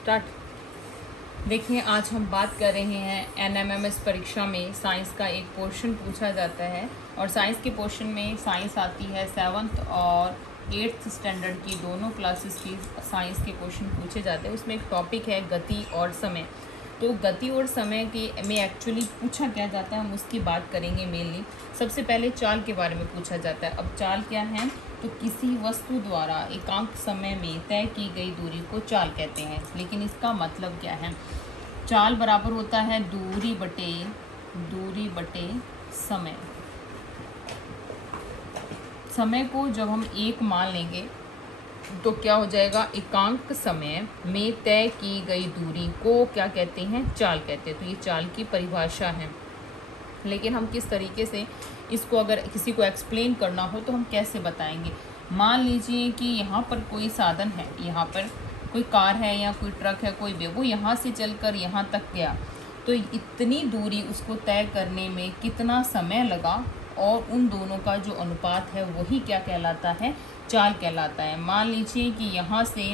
Start. देखिए, आज हम बात कर रहे हैं एनएमएमएस परीक्षा में साइंस का एक पोर्शन पूछा जाता है और साइंस के पोर्शन में साइंस आती है 7th और 8th स्टैंडर्ड की दोनों क्लासेस की साइंस के क्वेश्चन पूछे जाते हैं। उसमें एक टॉपिक है गति और समय। तो गति और समय के में एक्चुअली पूछा क्या जाता है, हम उसकी बात करेंगे मेनली। सबसे पहले चाल के बारे में पूछा जाता है। अब चाल क्या है, तो किसी वस्तु द्वारा एकांक समय में तय की गई दूरी को चाल कहते हैं। लेकिन इसका मतलब क्या है, चाल बराबर होता है दूरी बटे समय। समय को जब हम एक मान लेंगे तो क्या हो जाएगा, एकांक समय में तय की गई दूरी को क्या कहते हैं, चाल कहते हैं। तो ये चाल की परिभाषा है। लेकिन हम किस तरीके से इसको अगर किसी को एक्सप्लेन करना हो तो हम कैसे बताएंगे। मान लीजिए कि यहाँ पर कोई साधन है, यहाँ पर कोई कार है या कोई ट्रक है, कोई भी, वो यहाँ से चलकर यहाँ तक गया, तो इतनी दूरी उसको तय करने में कितना समय लगा और उन दोनों का जो अनुपात है वही क्या कहलाता है, चाल कहलाता है। मान लीजिए कि यहाँ से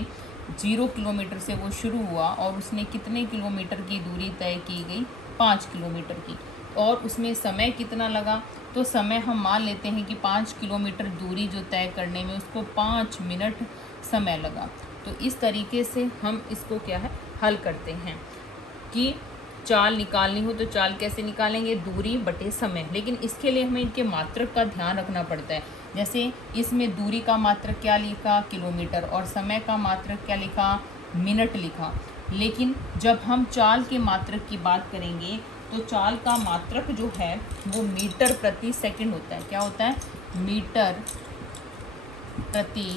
0 किलोमीटर से वो शुरू हुआ और उसने कितने किलोमीटर की दूरी तय की गई, 5 किलोमीटर की, और उसमें समय कितना लगा, तो समय हम मान लेते हैं कि 5 किलोमीटर दूरी जो तय करने में उसको 5 मिनट समय लगा। तो इस तरीके से हम इसको क्या है, हल करते हैं कि चाल निकालनी हो तो चाल कैसे निकालेंगे, दूरी बटे समय। लेकिन इसके लिए हमें इनके मात्रक का ध्यान रखना पड़ता है। जैसे इसमें दूरी का मात्रक क्या लिखा, किलोमीटर, और समय का मात्रक क्या लिखा, मिनट लिखा। लेकिन जब हम चाल के मात्रक की बात करेंगे तो चाल का मात्रक जो है वो मीटर प्रति सेकंड होता है। क्या होता है, मीटर प्रति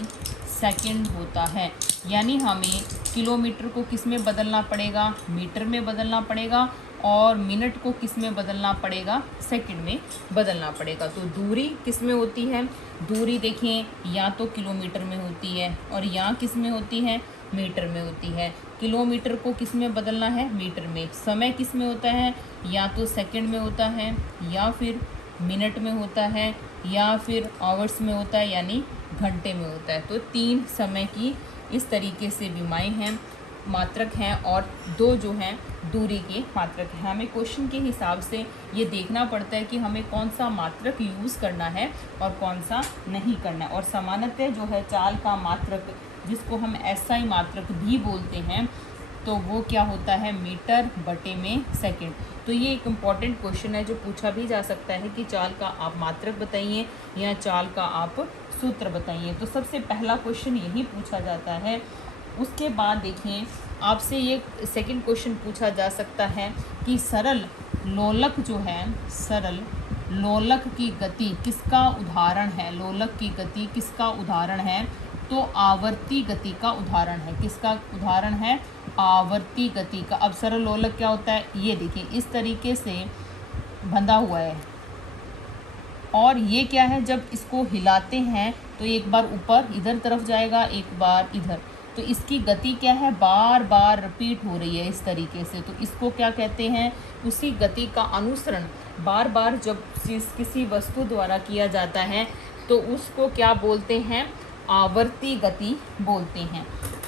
सेकंड होता है। यानी हमें किलोमीटर को किस में बदलना पड़ेगा, मीटर में बदलना पड़ेगा, और मिनट को किस में बदलना पड़ेगा, सेकंड में बदलना पड़ेगा। तो दूरी किस में होती है, दूरी देखिए या तो किलोमीटर में होती है और या किस में होती है, मीटर में होती है। किलोमीटर को किस में बदलना है, मीटर में। समय किस में होता है, या तो सेकंड में होता है, या फिर मिनट में होता है, या फिर आवर्स में होता है, यानी घंटे में होता है। तो 3 समय की इस तरीके से विमाएँ हैं, मात्रक हैं, और 2 जो हैं दूरी के मात्रक हैं। हमें क्वेश्चन के हिसाब से ये देखना पड़ता है कि हमें कौन सा मात्रक यूज़ करना है और कौन सा नहीं करना है। और सामान्यतः जो है चाल का मात्रक, जिसको हम एसआई मात्रक भी बोलते हैं, तो वो क्या होता है, मीटर बटे में सेकंड। तो ये एक इम्पॉर्टेंट क्वेश्चन है जो पूछा भी जा सकता है कि चाल का आप मात्रक बताइए या चाल का आप सूत्र बताइए। तो सबसे पहला क्वेश्चन यही पूछा जाता है। उसके बाद देखिए, आपसे ये सेकंड क्वेश्चन पूछा जा सकता है कि सरल लोलक जो है, सरल लोलक की गति किसका उदाहरण है, लोलक की गति किसका उदाहरण है, तो आवर्ती गति का उदाहरण है। किसका उदाहरण है, आवर्ती गति का। अब सरल लोलक क्या होता है, ये देखिए इस तरीके से बंधा हुआ है, और ये क्या है, जब इसको हिलाते हैं तो एक बार ऊपर इधर तरफ जाएगा, एक बार इधर। तो इसकी गति क्या है, बार बार रिपीट हो रही है इस तरीके से। तो इसको क्या कहते हैं, उसी गति का अनुसरण बार बार जब किसी वस्तु द्वारा किया जाता है तो उसको क्या बोलते हैं, आवर्ती गति बोलते हैं।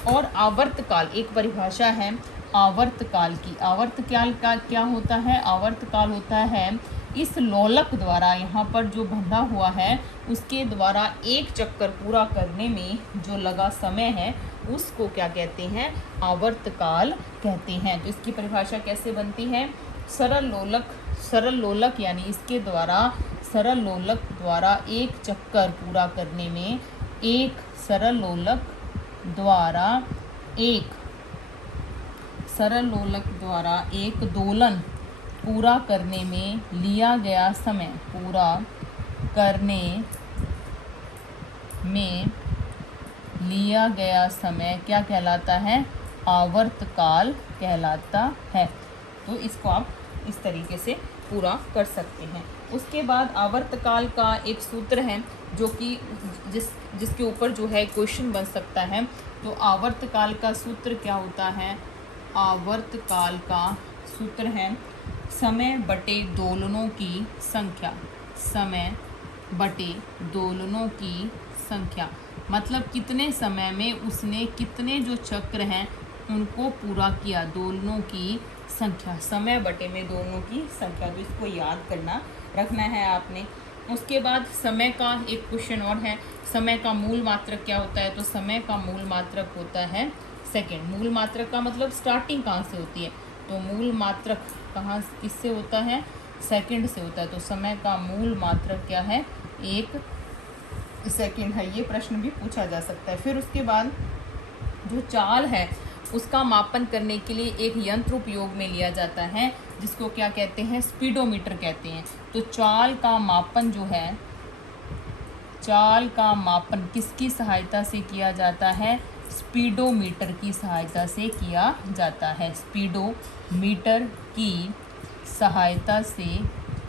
और आवर्तकाल एक परिभाषा है आवर्तकाल की। आवर्तकाल का क्या होता है, आवर्तकाल होता है इस लोलक द्वारा, यहाँ पर जो बंधा हुआ है उसके द्वारा एक चक्कर पूरा करने में जो लगा समय है उसको क्या कहते हैं, आवर्तकाल कहते हैं। तो इसकी परिभाषा कैसे बनती है, सरल लोलक यानी इसके द्वारा, सरल लोलक द्वारा एक चक्कर पूरा करने में, एक सरल लोलक द्वारा एक दोलन पूरा करने में लिया गया समय, पूरा करने में लिया गया समय क्या कहलाता है, आवर्तकाल कहलाता है। तो इसको आप इस तरीके से पूरा कर सकते हैं। उसके बाद आवर्तकाल का एक सूत्र है जो कि जिसके ऊपर जो है क्वेश्चन बन सकता है। तो आवर्तकाल का सूत्र क्या होता है, आवर्तकाल का सूत्र है समय बटे दोलनों की संख्या, समय बटे दोलनों की संख्या। मतलब कितने समय में उसने कितने जो चक्र हैं उनको पूरा किया, दोनों की संख्या, समय बटे में दोनों की संख्या। तो इसको याद करना रखना है आपने। उसके बाद समय का एक क्वेश्चन और है, समय का मूल मात्रक क्या होता है? तो समय का मूल मात्रक होता है सेकंड। मूल मात्रक का मतलब स्टार्टिंग कहाँ से होती है? तो मूल मात्रक कहाँ किससे होता है? सेकंड से होता है। तो समय का मूल मात्रक क्या है? 1 सेकंड है। ये प्रश्न भी पूछा जा सकता है। फिर उसके बाद जो चाल है उसका मापन करने के लिए एक यंत्र उपयोग में लिया जाता है जिसको क्या कहते हैं? स्पीडोमीटर कहते हैं। तो चाल का मापन जो है, चाल का मापन किसकी सहायता से किया जाता है? स्पीडोमीटर की सहायता से किया जाता है। स्पीडोमीटर की सहायता से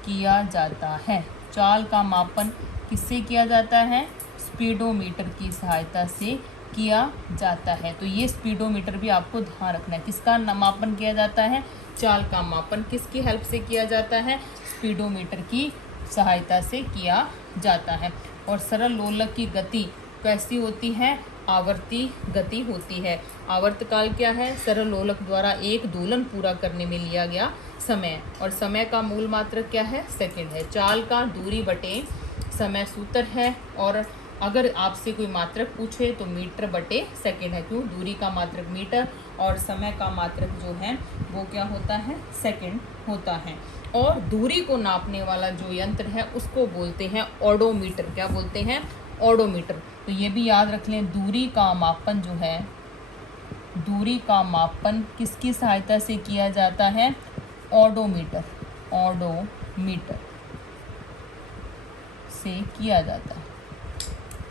किया जाता है। चाल का मापन किससे किया जाता है? स्पीडोमीटर की सहायता से किया जाता है। तो ये स्पीडोमीटर भी आपको ध्यान रखना है। किसका मापन किया जाता है? चाल का मापन किसकी हेल्प से किया जाता है? स्पीडोमीटर की सहायता से किया जाता है। और सरल लोलक की गति कैसी होती है? आवर्ती गति होती है। आवर्तकाल क्या है? सरल लोलक द्वारा एक दोलन पूरा करने में लिया गया समय। और समय का मूल मात्रक क्या है? सेकंड है। चाल का दूरी बटे समय सूत्र है। और अगर आपसे कोई मात्रक पूछे तो मीटर बटे सेकंड है। क्यों? दूरी का मात्रक मीटर और समय का मात्रक जो है वो क्या होता है? सेकंड होता है। और दूरी को नापने वाला जो यंत्र है उसको बोलते हैं ओडोमीटर। क्या बोलते हैं? ओडोमीटर। तो ये भी याद रख लें, दूरी का मापन जो है, दूरी का मापन किसकी सहायता से किया जाता है? ओडोमीटर। ओडोमीटर से किया जाता है।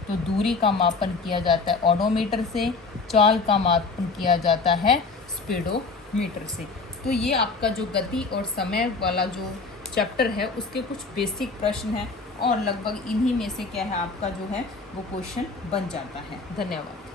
तो दूरी का मापन किया जाता है ओडोमीटर से, चाल का मापन किया जाता है स्पीडोमीटर से। तो ये आपका जो गति और समय वाला जो चैप्टर है उसके कुछ बेसिक प्रश्न हैं और लगभग इन्हीं में से क्या है आपका जो है वो क्वेश्चन बन जाता है। धन्यवाद।